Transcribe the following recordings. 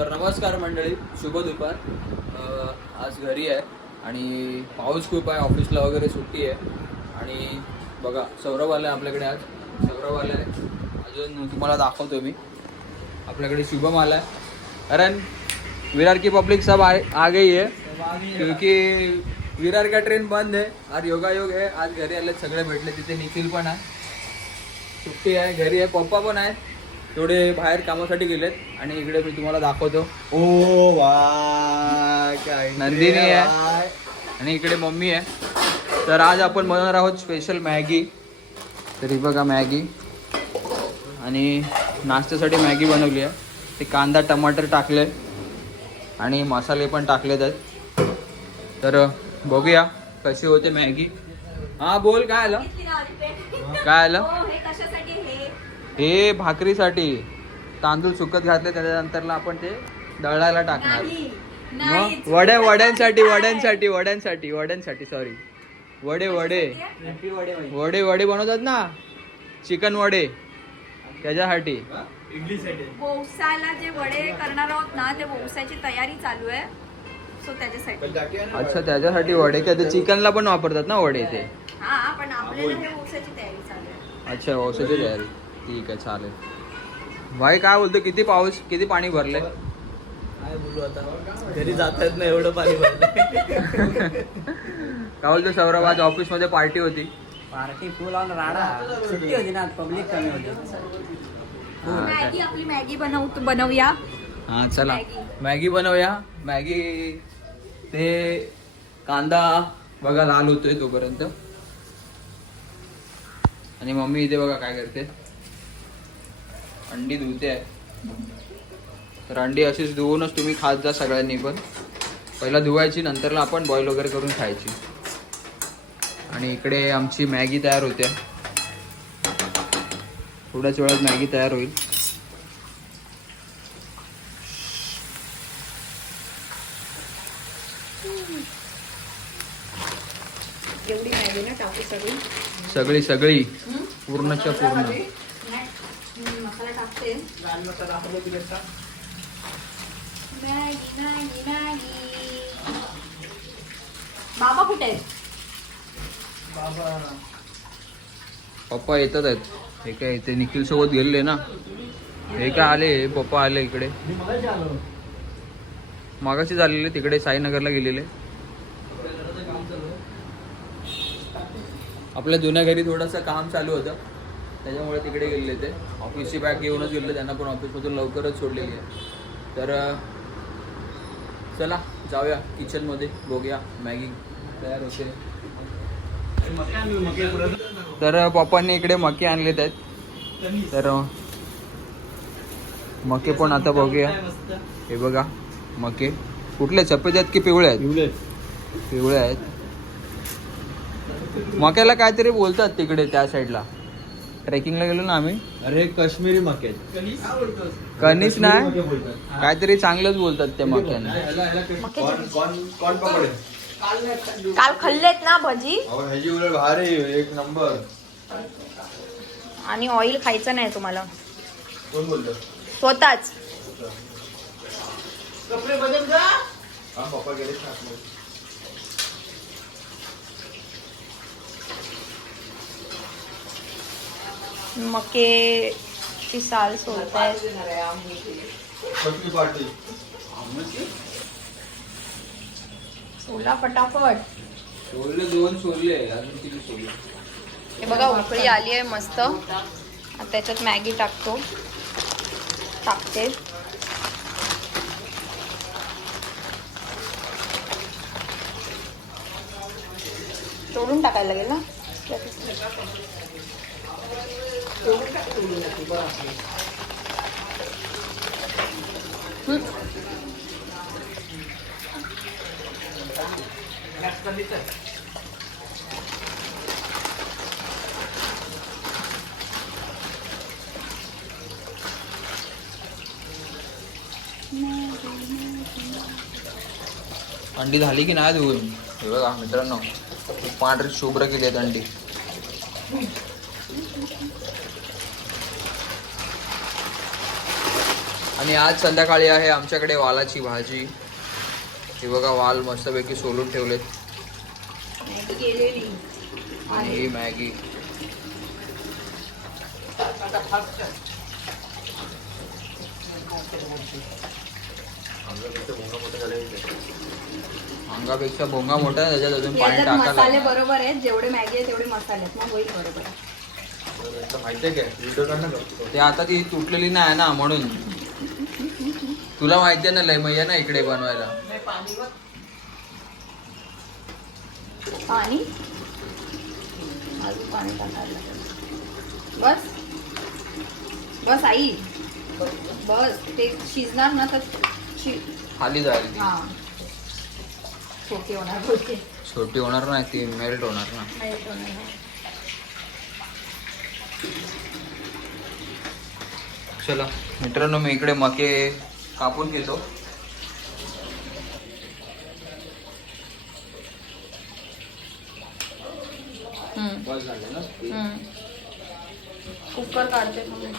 तर नमस्कार मंडळी शुभ दुपार. आज घरी आहे आणि पाऊस खूप आहे ऑफिसला वगैरे सुट्टी आहे. आणि बघा सौरभ आला आहे आपल्याकडे आज. सौरभ आला आहे अजून तुम्हाला दाखवतो मी. आपल्याकडे शुभम आला आहे कारण विरार की पब्लिक सब आ, आ गई है. क्योंकि विरार का ट्रेन बंद है आज योगा योग आज घरी आले सगळे भेटले तिथे निखिल पण आहे. सुट्टी आहे घरी आहे पप्पा पण आहे थोडे बाहेर कामासाठी गेलेत आणि इकडे मी तुम्हाला दाखवतो. ओ वा काय नंदिनी आहे. आणि इकडे मम्मी आहे. तर आज आपण बनवणार आहोत स्पेशल मॅगी. तरी बघा मॅगी. आणि नाश्त्यासाठी मॅगी बनवली आहे. ते कांदा टमाटर टाकले आणि मसाले पण टाकलेत आहेत तर बघूया कशी होते मॅगी. हा बोल काय आलं? काय आलं? हो, भाकरीसाठी तांदूळ सुकत घातले त्याच्यानंतरला आपण ते दळायला टाकणार. नाही मग. वड्या वड्यांसाठी वड्यांसाठी वड्यांसाठी वड्यांसाठी सॉरी वडे वडे. वडे वडे बनवतात ना? चिकन वडे. त्याच्यासाठी. इडलीसाठी वौसाला जे वडे करणार आहोत ना ते वौसाची तयारी चालू आहे. सो त्याच्यासाठी. अच्छा त्याच्यासाठी वडे काय ते चिकनला पण वापरतात ना वडे ते? हा पण आपल्याला वौसाची तयारी चालू आहे. अच्छा औषधी तयारी. ठीक आहे चालेल. भाई काय बोलतो? किती पाऊस किती पाणी भरले? काय बोलू आता? घरी जाता येत नाही एवढं पाणी भरलंय. काय बोलतो सौरभ? आज ऑफिसमध्ये पार्टी होती. पार्टी फुल ऑन राडा. सुट्टी होती ना पब्लिक कमी होती. हा, मॅगी आपली मॅगी बनव बनवूया. हा चला. मॅगी. मॅगी बनवूया. मॅगी ते कांदा बघा लाल होतोय तोपर्यंत. आणि मम्मी इथे बघा काय करते. अंडी धुते आहे तर अंडी अशीच धुवूनच तुम्ही खात जा सगळ्यांनी पण. पहिला धुवायची नंतरला आपण बॉईल वगैरे करून खायची. आणि इकडे आमची मॅगी तयार होते. थोड्याच वेळात मॅगी तयार होईल. सगळी. सगळी पूर्णच्या पूर्ण. टाकते मॅगी मॅगी मॅगी बाबा कुठे आहे पप्पा येतात आहेत. हे काय ते निखिल सोबत गेलेले ना. हे काय आले पप्पा आले इकडे. मी मगाशी आलो मागाशी झालेले तिकडे साईनगरला गेलेले. आपल्या जुन्या घरी थोडंसं काम चालू होतं. त्याच्यामुळे तिकडे गेलेले ते. ऑफिसची बॅग घेऊनच गेले त्यांना पण ऑफिसमधून लवकरच सोडलेली आहे. तर चला जाऊया किचनमध्ये बघूया मॅगी तयार होते. तर पप्पांनी इकडे मके आणलेत आहेत. तर मके पण आता बघूया. हे बघा मके कुठले? सफेद आहेत की पिवळे आहेत. पिवळे. आहेत. मक्याला काहीतरी बोलतात तिकडे त्या साईडला ट्रेकिंगला गेलो ना आम्ही. अरे काश्मीरी मके आहेत. कणीस नाही. काहीतरी चांगलंच बोलतात ते मक्यांना. ह्याला- ह्याला काश्मीरी- कॉर्न- कॉर्न- कॉर्न पकोडे. काल खाल्लेत ना भजी? अहो, ह्याची उलट भारी एक नंबर. आणि ऑइल खायचं नाही तुम्हाला. कोण बोलतो? स्वतःच. हा पप्पा गेले मके ची साल सोलताय सोला फटाफट। सोडले दोन सोडले अजून किती सोडले हे बघा उकळी आली आहे मस्त. त्याच्यात मॅगी टाकतो. टाकते. तोडून टाकायला लागेल ना. अंडी झाली की नाही धुवून? हे बघा मित्रांनो पांढरी शुभ्र केली आहेत अंडी. आणि आज संध्याकाळी आहे आमच्याकडे वालाची भाजी. हे बघा वाल मस्तपैकी सोलून ठेवलेत. आणि ही मॅगी. अंगापेक्षा भोंगा मोठा आहे त्याच्यात अजून पाणी मसाले टाकायला. बरोबर आहेत जेवढे मॅगी आहे तेवढे मसाले आहेत. मग होईल बरोबर. माहितीये काय ते आता ती तुटलेली नाही आहे ना म्हणून. तुला माहितीये ना लय मैया ना इकडे बनवायला. पाणी अजून पाणी टाकायला लागेल. बस. बस आई. बस. ते शिजणार ना तर खाली जाईल हा. छोटी होणार छोटी. होणार नाही ती मेल्ट होणार ना. होणार, हा. चला मित्रांनो मी इकडे मके कापून घेतो. हम्म, बस झाले ना? हम्म. कुकर काढते थोडे.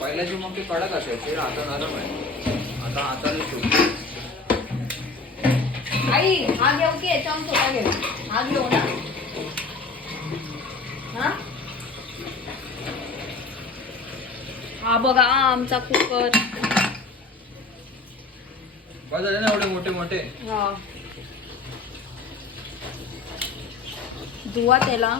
पहिल्याचे मके कडक असायचे आता नरम आहे. आता हाताने सुटते आई हा घेऊ की याच्यावर छोटा घेऊ हा घेऊ ना हा? हा बघा आमचा कुकर. ना एवढे मोठे मोठे. हा. धुवा त्याला.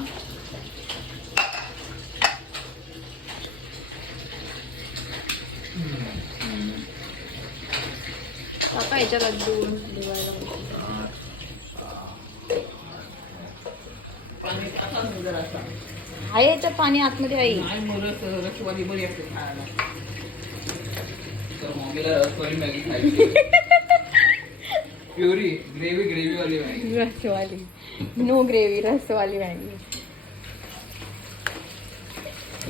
काका याच्यात धुवून धुवायला पाणी. आहे याच्यात पाणी आतमध्ये आई प्युरी ग्रेव्ही ग्रेव्ही वाली मॅगी. रसवाली. नो ग्रेव्ही रसवाली मॅगी.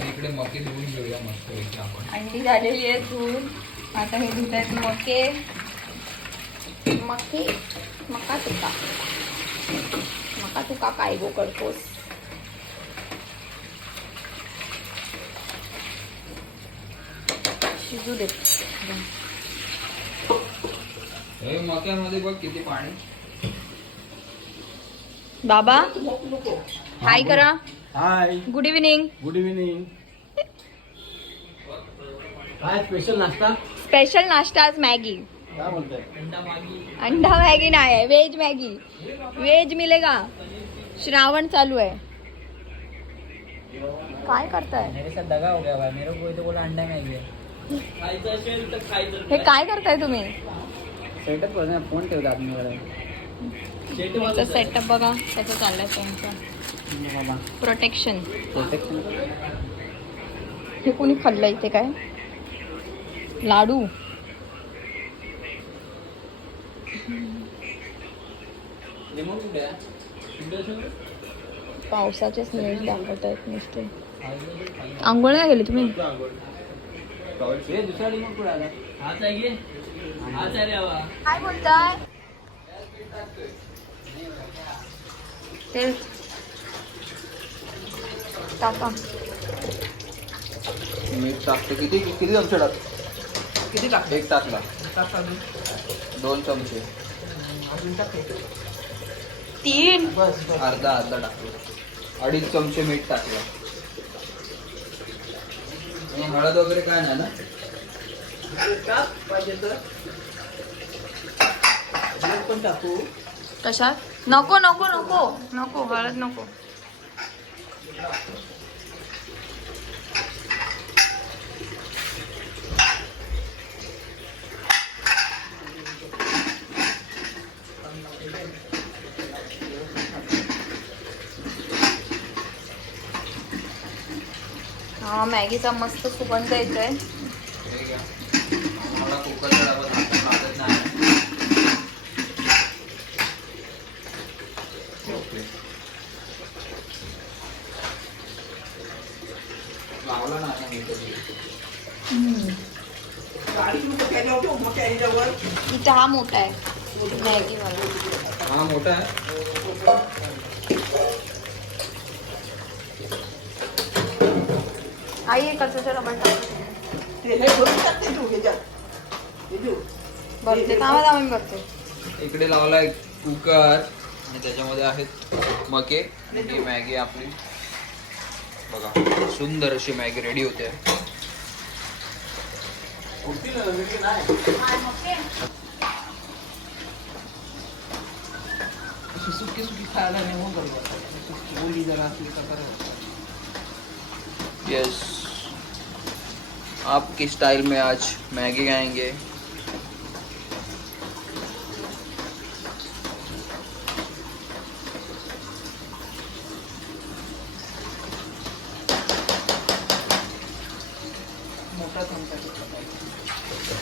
इकडे मके धुवून घेऊया मस्त पैकी आपण. अंडी झालेली आहे धुवून. आता हे धुत आहेत मके मके मका तुका. मका तुका काय गो करतोस? शिजू देत हे मक्यामध्ये बघ किती पाणी. बाबा हाय करा. Hi. Good evening good evening काय स्पेशल नाश्ता? स्पेशल नाश्ता आज मॅगी अंडा मागी अंडा मॅगी नाही आहे व्हेज मॅगी व्हेज मिलेगा. श्रावण चालू आहे. काय करताय? मेरे साथ दगा हो गया भाई. मेरे को तो बोला अंडा नहीं है. हे काय करताय तुम्ही? सेटअप फोन ठेवता आदमी शेट याचा सेटअप बघा त्याचं चाललंय त्यांचं. प्रोटेक्शन प्रोटेक्शन हे कोणी खाल्लं इथे काय? लाडू. पावसाचेच न्यूज दाखवत आहेत नुसते. आंघोळ नाही गेली तुम्ही? हे दुसरा रिमोट कुठे आला? हाच आहे हाच आहे रे बाबा काय बोलताय? तेल टाका. मीठ टाकतो. किती किती चमचे टाक किती टाक एक टाकला. दोन चमचे. तीन. बस बस. अर्धा अर्धा टाकलो. अडीच चमचे मीठ टाकलं. आणि हळद वगैरे काय नाही ना? टाक पाहिजे तर. हळद पण टाकू. कशात? नको नको नको. नको हळद नको हा मॅगीचा मस्त सुगंध येतोय हे घ्या. आम्हाला कुकरच्या डब्यात हाताला लागत नाही ओके. लावला ना आता मी कधी. गाडी नको काय लावतो मग काय याच्यावर इथं हा मोठा आहे. मॅगी वाला हा मोठा आहे. आई कचऱ्याच्या डब्यात हे. हे. बघते थांबा थांबा मी बघते इकडे लावलाय कुकर आणि त्याच्यामध्ये आहेत मके आणि ही मॅगी आपली बघा सुंदर अशी मॅगी रेडी होते. अशी सुकी सुकी खायला नाही ओली जरा असली तर. यस आपकी स्टाइल में आज मैगी खाएंगे.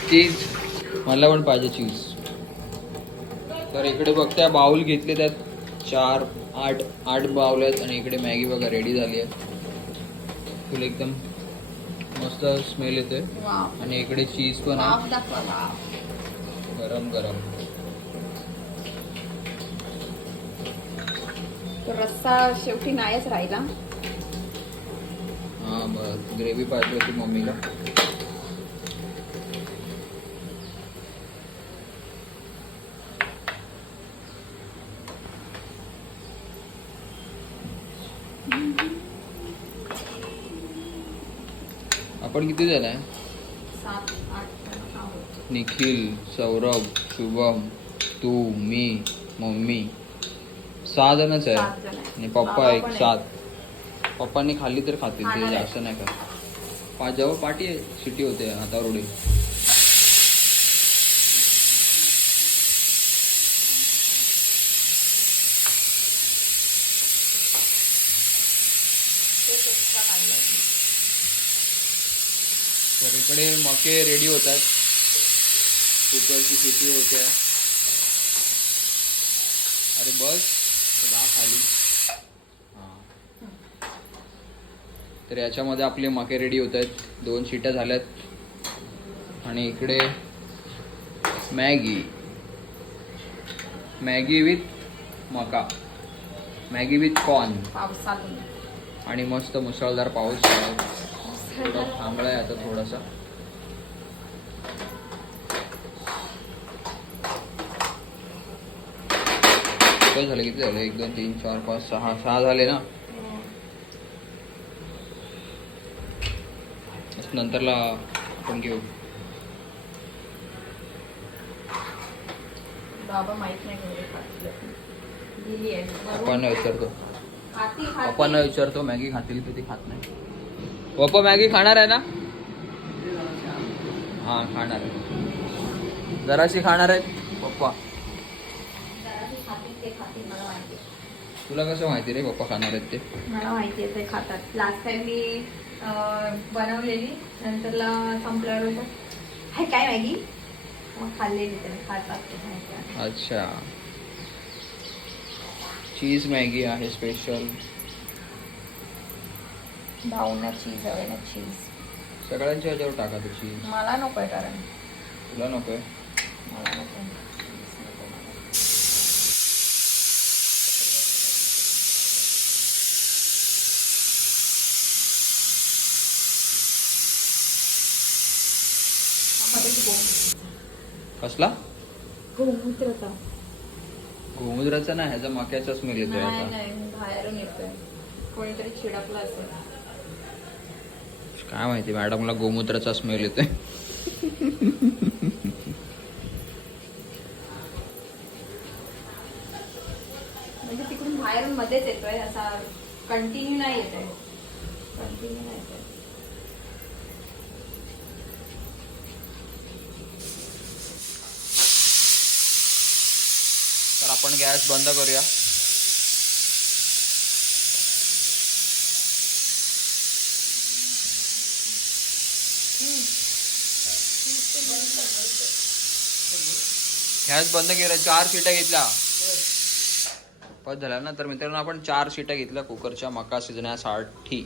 चीज मला पण पाहिजे चीज तर इकडे बघताय बाउल घेतले त्यात चार आठ आठ बाउल आहेत आणि इकडे मॅगी बघा रेडी झाली आहे. फुल एकदम मस्त स्मेल येते वाव. आणि इकडे चीज पण आहे. गरम गरम. तो रस्सा शेवटी नाहीच राहिला. हा बस ग्रेव्ही पाहिजे होती मम्मीला. आपण किती जण आहे सात आठ आहोत. निखिल सौरभ शुभम तू मी मम्मी सहा जणच आहे. आणि पप्पा एक. सात पप्पांनी खाल्ली तर खातील ते. जास्त नाही का पा जेव्हा पाठी आहे सिटी होते हातावर उडी तेच extra काढलंय मी. तर इकडे मके रेडी होतात. कुकरची सिटी होते. अरे बस जा खाली. तर याच्यामध्ये आपले मके रेडी होत आहेत. दोन शिट्या झाल्यात. आणि इकडे मॅगी. मॅगी विथ मका. Maggi with corn. आणि मस्त मुसळधार पाऊस. थांबलाय आता थोडासा. किती झाले किती झाले? एक दोन तीन चार पाच सहा सहा झाले ना? नंतरला आपण घेऊ. बाबा माहीत नाही पप्पांना विचारतो. विचारतो मॅगी खातील की ते खात नाही. पप्पा मॅगी खाणार आहे ना? हा खाणार आहे. जराशी खाणार आहेत पप्पा जराशी खातील ते खातील मला माहिती आहे. तुला कसं माहिती रे पप्पा खाणार आहेत ते? मला माहिती आहे ते खातात. लास्ट टाइम मी अं, बनवलेली नंतरला संपल्यावर हाय काय मॅगी? मग खाल्लेली त्याने खातात ते माहिती आहे. अच्छा. चीज मॅगी आहे स्पेशल भाऊना चीज हवे ना चीज सगळ्यांच्या ह्याच्यावर टाका ते चीज मला नको आहे कारण. तुला नकोय? मला नको आहे. Cheese नको मला. हा मध्ये गो- कसला? गोमूत्राचा. गोमुद्राचा नाही ह्याचा मक्याचा स्मेल येतोय नाही आता. नाही बाहेरून येतोय. कोणीतरी चिडकला असेल. काय माहिती मॅडमला गोमूत्राचा स्मेल येतोय. म्हणजे तिकडून बाहेरून मध्येच येतोय असा कंटिन्यू नाही येत आहे कंटिन्यू नाही येत आहे तर आपण गॅस बंद करूया. गॅस बंद केला चार शिट्या घेतल्या. पद झाला ना तर मित्रांनो आपण चार शिट्या घेतल्या कुकरच्या मका शिजण्यासाठी.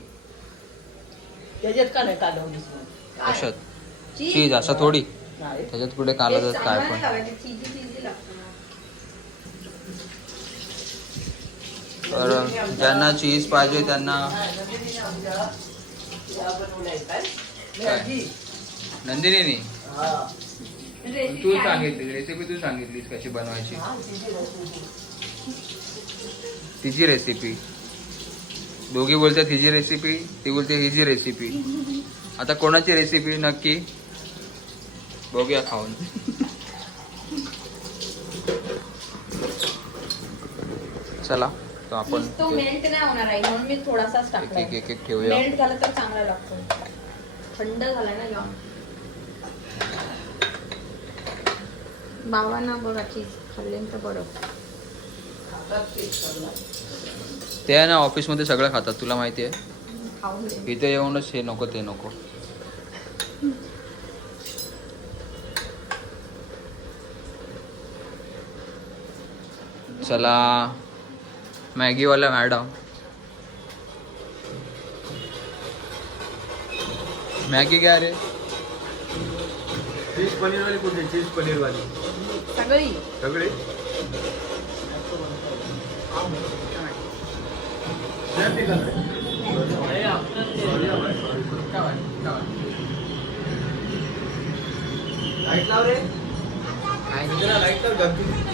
त्याच्यात का नाही कालवलीस? कशात चीज. असं थोडी. त्याच्यात ते कालवतात काय पण. तर ज्यांना चीज पाहिजे त्यांना. Recipe तू. सांगितली रेसिपी तू सांगितलीस कशी बनवायची. तिची रेसिपी दोघी बोलतात हिची रेसिपी ती बोलते हिची रेसिपी आता कोणाची रेसिपी नक्की? बघूया खाऊन. चला. तो आपण तो मेल्ट नाही होणार आहे. म्हणून मी थोडासाच एक टाकला एक एक एक ठेवूया. मेल्ट झाला तर चांगला लागतो. थंड झालाय ना जाम बाबांना बघा चीज खाल्ल्यानंतर बरं. ते आहे ना ऑफिसमध्ये सगळं खातात. तुला माहिती आहे? खाऊन दे. इथे येऊनच हे नको ते नको. चला. मॅगीवाला मैडम मैगी क्या रे? चीज़ पनीर वाली कुठे चीज़ पनीर वाली। सगळी सगळे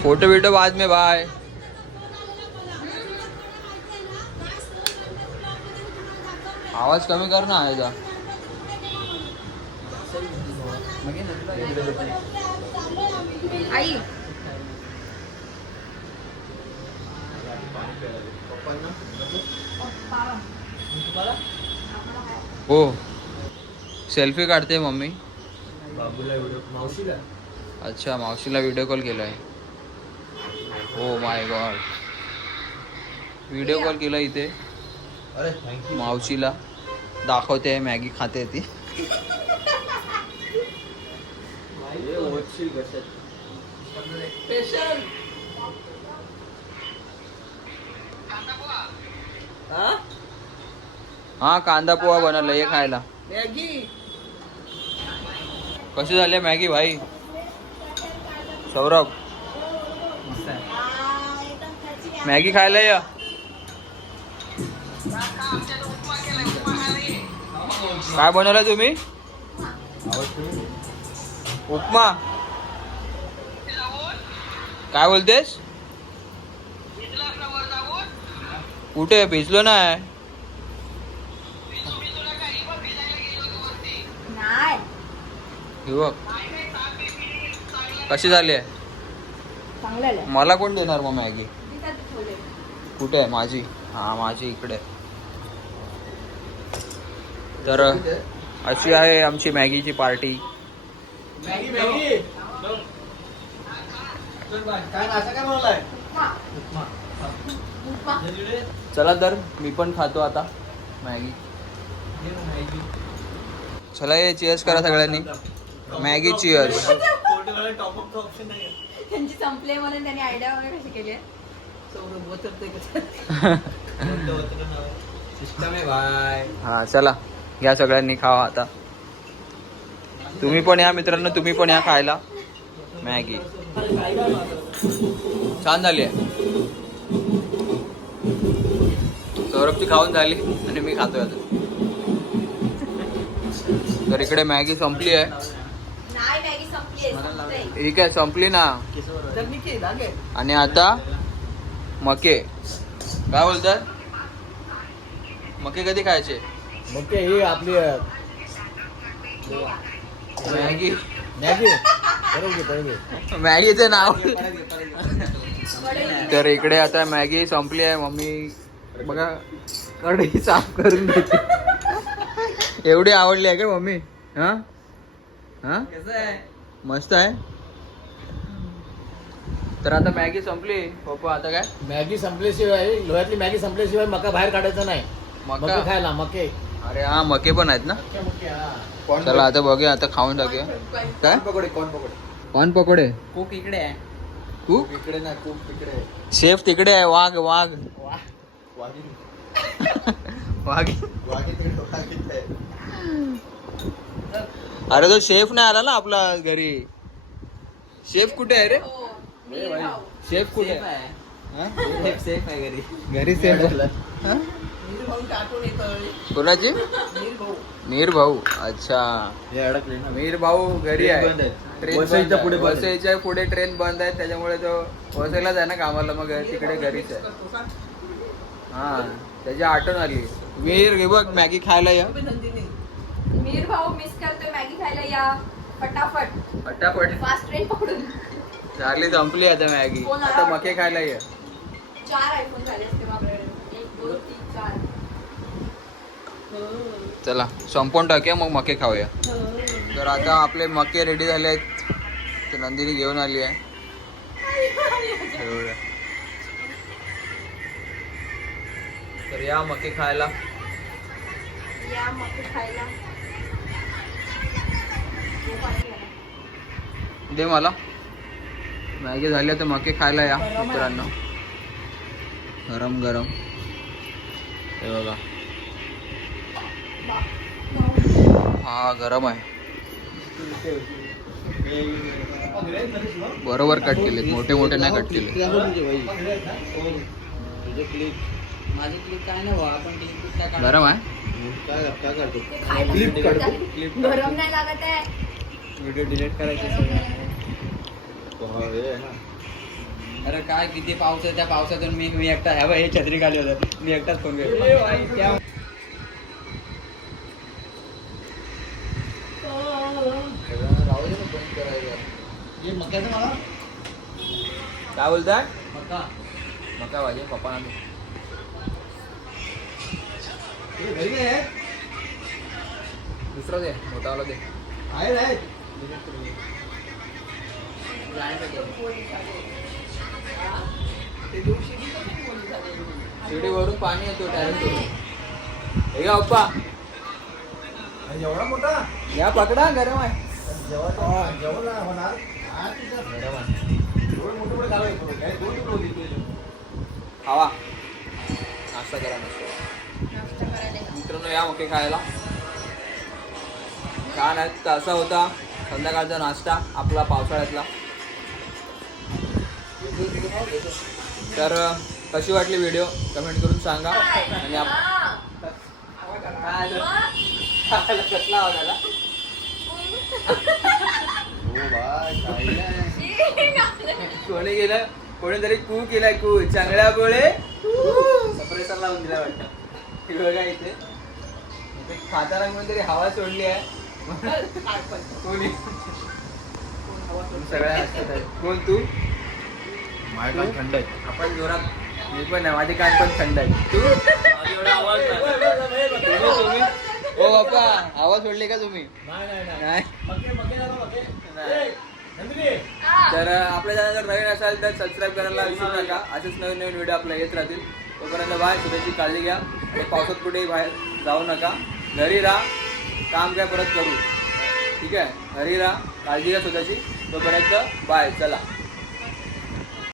फ़ोटो बिटो बाद में बाय आवाज़ कमी कर ना याचा आई। हो सेल्फी काढते मम्मी। मावशीला अच्छा मावशीला व्हिडिओ कॉल केला आहे हो माय गॉड व्हिडिओ कॉल केला इथे. मावशीला दाखवते मॅगी खाते ती. हा कांदा पोहा बनवला ये खायला. मॅगी? कशी झाली मॅगी भाई? सौरभ. मॅगी खायला या. काय बनवलं तुम्ही? उपमा. काय बोलतेस? कुठे? भिजलो नाही. हे बघ कशी झाली? आहे मला कोण देणार मग मॅगी. कुठे? आहे माझी. हा माझी इकडे. तर अशी आहे आमची मॅगीची पार्टी. Maggi Maggi. काय नाश्ता काय बनवलाय? उपमा. उपमा. चला तर मी पण खातो आता मॅगी. चला ये चिअर्स करा सगळ्यांनी. मॅगी चिअर्स त्यांची संपले म्हणून त्यांनी आयडिया वगैरे कशी केली आहे? सिस्टम आहे बाय हा चला. घ्या सगळ्यांनी खावा आता. तुम्ही पण या मित्रांनो तुम्ही पण या खायला. मॅगी. छान झाली आहे. सौरभची खाऊन झाली आणि मी खातोय आता. तर इकडे मॅगी संपली आहे. संपली आहे, संपली ना. आणि आता मके. काय बोलतात? मके कधी खायचे? मग ते ही आपली मॅगी. मॅगी. बरोबर बरोबर मॅगीचं नाव. तर इकडे आता मॅगी संपली आहे. मम्मी बघा कढई साफ करून देते. एवढी आवडली आहे का मम्मी? हा? हा? मस्त आहे? तर आता मॅगी संपली. पप्पा आता काय? मॅगी संपल्याशिवाय लोह्यातली मॅगी संपल्याशिवाय मका बाहेर काढायचा नाही. मके? मका खायला मके. अरे हा मके पण आहेत ना? चला आता बघूया आता खाऊन टाकूया. काय? पकोडे कोण पकोडे? कॉन पकोडे कोक इकडे आहे. तू इकडे ना खूप इकडे शेफ तिकडे आहे वाघ वाघ. वागी वाघ. तिकडे अरे तो शेफ नाही आला ना आपला घरी. शेफ कुठे आहे रे? हो. शेफ कुठे आहे? आहे. सेफ सेफ आहे घरी. घरी सेफ कोणाची? मीर भाऊ. अच्छा. हे अडकले ना. मीर भाऊ घरी आहे. ट्रेन पुढे. वसईच्या पुढे ट्रेन बंद आहे. त्याच्यामुळे तो वसईलाच आहे ना कामाला. मग तिकडे घरीच आहे. हा. त्याची आठवण आली. मीर घे बघ मॅगी खायला या. मीर भाऊ मिस करतोय. मॅगी खायला या. फटाफट. फटाफट. फास्ट ट्रेन पकडून. चारली संपली आता मॅगी. कोण आता? मके खायला ये. चार आयफोन झाले असते आपल्याकडे एक दोन तीन. चार चला संपवून टाकूया मग मके खाऊया. तर आता आपले मके रेडी झाले आहेत. तर नंदिनी घेऊन आली आहे. तर या मके खायला. या. दे मला. मॅगी झाली तर मके खायला या. मित्रांनो. गरम गरम. हे बघा हा गरम आहे बरोबर कट केलेत मोठे मोठे नाही कट केले माझी क्लिप काय नाही भाऊ आपण क्लिप काय काढू? गरम आहे काय काय करतो ते खायला Clip सुरू काढतो. झाली. Clip गरम नाही लागत आहे व्हिडिओ डिलीट करायचे सगळं अरे काय किती पाऊस आहे त्या पावसातून मी मी एकटा ह्या हे छत्री खाली होतं मी एकटाच फोन केला काय बोलताय? मका मका भाजी पप्पा? दुसरं दे मोठावाला दे. आहे शिडीवरून पाणी येतो डायरेक्ट हे पप्पा एवढा मोठा? या पकडा गरम आहे. जेवण होणार हा. खावा. नाश्ता करा. मित्रांनो या मके खायला. छान आहे तर असा होता संध्याकाळचा नाश्ता आपला पावसाळ्यातला. तर कशी वाटली व्हिडिओ कमेंट करून सांगा. आणि आप- हा. काय कसला आवाज आला? कोणी गेलं? कोणीतरी कू केलाय कू. चांगल्या गोळे. सप्रेसर लावून दिला वाटतं. बघा इथे. इथे खाताना तरी हवा सोडली आहे. कोणी? सगळ्या कोण तू? माझं कान थंड आहे आपण जोरात मी पण आहे माझे कान पण थंड आहे तू? तुम्ही तुम्ही ओ बाप्पा आवाज सोडले का तुम्ही? नाही नाही. तर आपल्या चॅनल जर नवीन असाल तर सबस्क्राईब करायला विसरू नका. असेच नवीन नवीन व्हिडिओ आपल्या येत राहतील. तोपर्यंत बाय स्वतःची काळजी घ्या. आणि पावसात कुठेही बाहेर जाऊ नका. घरी राहा. काम काय परत करू. ठीक आहे? घरी राहा. काळजी घ्या स्वतःची. तोपर्यंत बाय चला.